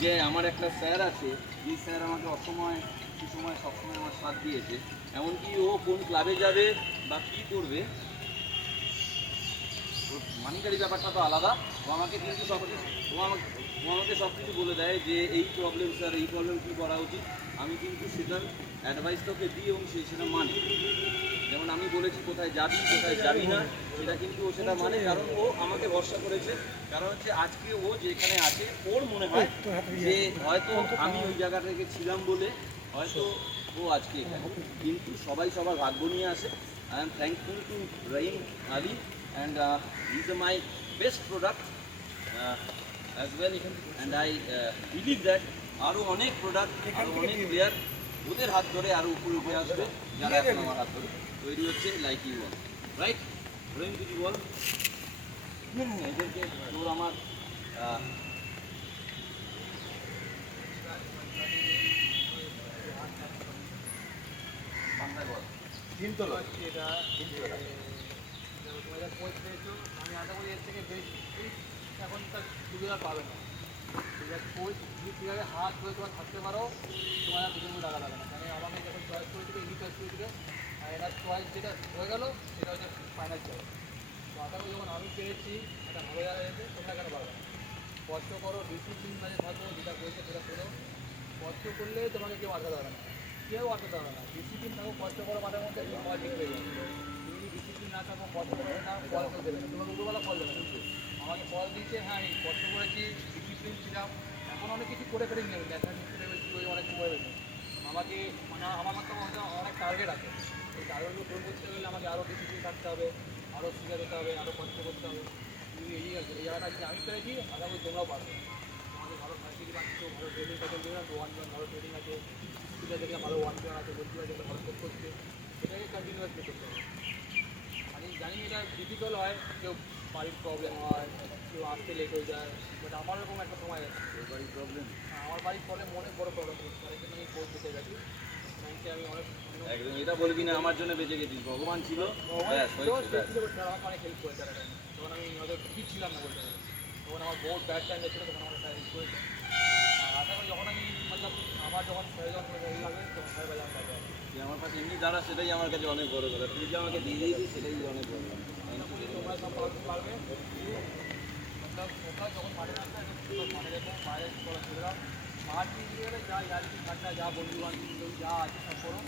যে আমার একটা স্যার আছে, যে স্যার আমাকে অসময় সুসময় সবসময় আমার সাথ দিয়েছে। এমনকি ও কোন ক্লাবে যাবে বা কী করবে, ওর মানিকারি ব্যাপারটা তো আলাদা। ও আমাকে কিন্তু সব কিছু ও আমাকে সব কিছু বলে দেয় যে এই প্রবলেম স্যার, এই প্রবলেম কী করা উচিত। আমি কিন্তু সেটার অ্যাডভাইসটা ওকে দিই এবং সেটা মানে। যেমন আমি বলেছি কোথায় যাবি কোথায় যাবি না, সেটা কিন্তু ও সেটা মানে, কারণ ও আমাকে ভরসা করেছে। কারণ হচ্ছে আজকে ও যেখানে আছে ওর মনে হয় যে হয়তো আমি ওই জায়গা থেকে ছিলাম বলে হয়তো ও আজকে এখানে। কিন্তু সবাই সবার ভাগ্য নিয়ে আসে। I am thankful to Rahim Ali and is my best product as well, and I believe that আরও অনেক প্রোডাক্ট, আরও অনেক প্লেয়ার ওদের হাত ধরে আরও উপরে উঠে আসবে, যারা এখন আমার হাত ধরে তৈরি হচ্ছে। লাইক ইউ বল, রাইট রহিম, কিছু বল এদেরকে। তোর আমার বাংলায় বল চিন্তা আমি আশা করি এর থেকে বেশি এখন তার সুবিধা পাবে না। কোচ তুমি কীভাবে হাত ধরে তোমার থাকতে পারো, তোমার আর দুজন টাকা লাগে না। মানে আমাকে যখন চয়েস করে দিবে, চয়েস করে দিবে, আর এটার চয়েস যেটা হয়ে গেলো সেটা হচ্ছে ফাইনাল চয়েস। তো আশা করি যখন আমি পেরেছি একটা ভালো জায়গায় এসে, তোমরা কেন পারবে না? কষ্ট করো, ডিসিপ্লিন মানে থাকো, যেটা বলছে সেটা করো। কষ্ট করলে তোমাকে কেউ আটকাতে পারবে না, কেউ আটকাতে পারবে না। ডিসিপ্লিন থাকো, কষ্ট করো, মাঠের মধ্যে ফল ঠিক হয়ে যাবে। তুমি যদি ডিসিপ্লিন না থাকো, কষ্ট করো না, ফল কেউ দেবে না। তোমাকে উপরবেলা ফল দেবে না। আমাকে ফল দিয়েছে, হ্যাঁ আমি কষ্ট করেছি, ডিসিপ্লিন ছিলাম, এখন অনেক কিছু করে ফেলে নিয়ে ন্যাশনাল পেরেছি, ওই অনেক কিছু করে ফেলেছি। আমাকে মানে আমার মতো অনেক টার্গেট আছে। এই টার্গেটগুলো পূরণ করতে গেলে আমাকে আরও ডিসিপ্লিন থাকতে হবে, আরও শিখে যেতে হবে, আরও কষ্ট করতে হবে। কিন্তু এই জায়গাটা যদি আমি পেরেছি, আশা করি তোমরাও পারবে। আমাদের ভালো ফ্যাসিলিটি পাচ্ছ, ভালো ট্রেনিং প্যাকেজ দেবে, ওয়ান ভালো ট্রেনিং আছে, স্কুলে দেখলে ভালো ওয়ান আছে, বলতে দেখলে ভালো কোচ করছে, সেটাকে কন্টিনিউয়াসলি করতে হবে। আমি জানি এটা ডিফিকাল্ট হয়, কেউ বাড়ির প্রবলেম হয়, কেউ আসতে লেট হয়ে যায়, বাট আমার এরকম একটা সময় আছে। বাড়ির প্রবলেম, আমার বাড়ির প্রবলেম অনেক বড় প্রবলেম, তার জন্য আমি কোচ দিতে গেছি। আমি অনেক একদম এটা বলবি না আমার জন্য বেঁচে গেছিস, ভগবান ছিল, আমাকে অনেক হেল্প করে তারা। তখন আমি হয়তো ঠিক ছিলাম না বলতে গেলে, তখন আমার বহুত ব্যাড টাইম গেছিলো, তখন আমার হেল্প করেছে। আর আশা করি যখন আমি মতলব আমার যখন প্রয়োজন লাগে তখন সবাই বাজার পাবো। তুই আমার কাছে এমনি দাঁড়া, সেটাই আমার কাছে অনেক বড় কথা। তুই যে আমাকে দিয়ে দিয়েছিস সেটাই অনেক বড় কথা। তোমরা সব পারবে মতলব ওটা যখন মাঠে আসবে, মাঠে দেখো বাইরে করা ছেড়ে দাও। মাঠ নিয়ে গেলে যা ইয়ার্কি ঠান্ডা, যা বন্ধু বান্ধব যা আছে সব করো।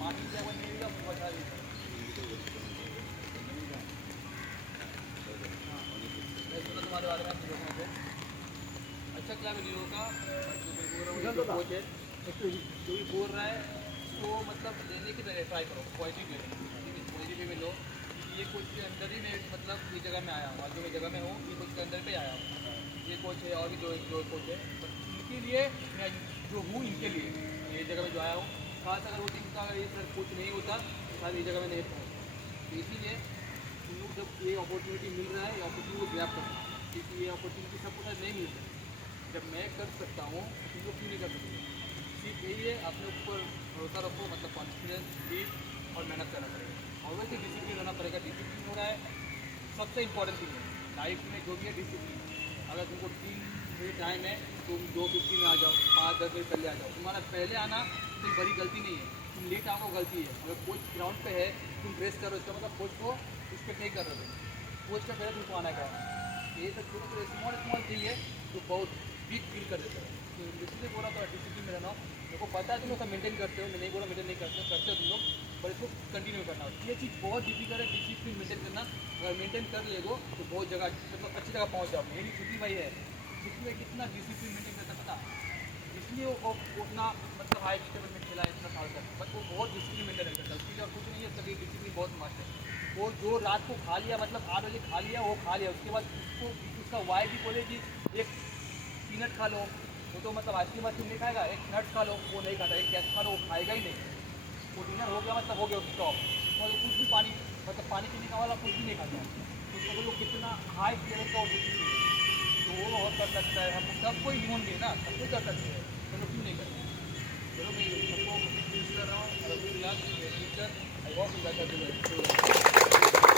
মাঠ নিয়ে একবার নিয়ে যাও, পয়সা দিতে तुम्हारे बारे में देखो तो अच्छा क्या वीडियो का कोच है, जो भी बोल रहा है उसको मतलब लेने की ट्राई करो, पॉजिटिव वे में लो। ये कोच के अंदर ही मैं मतलब ये जगह में आया हूँ, जो मैं जगह में हूँ ये कोच के अंदर पे आया हूँ। ये कोच है और भी जो कोच है, इनके लिए मैं जो हूँ, इनके लिए ये जगह में जो आया हूँ। खास अगर वो टीम का ये सर कोच नहीं होता तो शायद ये जगह में नहीं पहुँचता। तो इसीलिए तुम लोग जब ये अपॉर्चुनिटी मिल रहा है, ये अपॉर्चुनिटी को ग्रैब करना, क्योंकि ये अपॉर्चुनिटी सबको शायद नहीं मिल सकती। जब मैं कर सकता हूँ तुम लोग क्यों नहीं कर सकते? सिर्फ यही है, अपने ऊपर भरोसा रखो, मतलब कॉन्फिडेंस, डीप और मेहनत करना पड़ेगा। ऑलवेज डिसिप्लिन रहना पड़ेगा। डिसिप्लिन हो रहा है सबसे इंपॉर्टेंट थिंग है लाइफ में, जो भी है डिसिप्लिन। अगर तुमको 3 मिनट टाइम है, तुम 2:50 में आ जाओ, 5-10 मिनट पहले आ जाओ। तुम्हारा पहले आना कोई बड़ी गलती नहीं है, तुम लेट आओ गलती है। अगर कोच ग्राउंड पे है, तुम रेस करो, इसका मतलब कोच को रिस्पेक्ट नहीं कर रहे थे। कोच का पहले तुमको आना का ये सब छोटे छोटे स्मॉल थिंग है तो बहुत बिग फील कर देते हैं। तो इसलिए बोला तो डिसिप्लिन में रहना। मेरे को पता है तुम लोग सब मेंटेन करते हो, मैं नहीं बोला मेंटेन नहीं करते हो, करते हो तुम लोग, पर इसको कंटिन्यू करना। ये चीज़ बहुत डिफिकल्ट है, डिसिप्लिन मेंटेन करना। अगर मेंटेन कर लेगो तो बहुत जगह मतलब अच्छी जगह पहुँच जाओ। मेरी छोटी भाई है, उसमें कितना डिसिप्लिन मेंटेन करता पता, इसलिए वो उतना मतलब हाई स्टेबल में खेला इतना साल तक, बट वो बहुत डिसिप्लिन मेंटेन करता है। उसकी कुछ नहीं है, तभी डिसिप्लिन बहुत मस्त है। वो जो रात को खा लिया, मतलब 8 बजे खा लिया, वो खा लिया, उसके बाद उसको उसका वाइफ भी बोले कि एक पीनट खा लो, वो तो मतलब आइसक्रीम वाइसक्रीम नहीं खाएगा, एक नट खा लो, वो नहीं खाता, एक कैश खा लो, वो खाएगा ही नहीं। वो डिनर हो गया मतलब हो गया स्टॉप, मतलब कुछ भी पानी मतलब पानी पीने का वाला कुछ भी नहीं खाता। तो उसको लोग कितना हाई लेवल का डिसिप्लिन है, तो वो और कर सकता है। हम सब कोई ह्यूमन भी है ना, सब कुछ कर सकते हैं, तो लोग क्यों नहीं करते? चलो मैं सबको कर रहा हूँ, I hope you guys are doing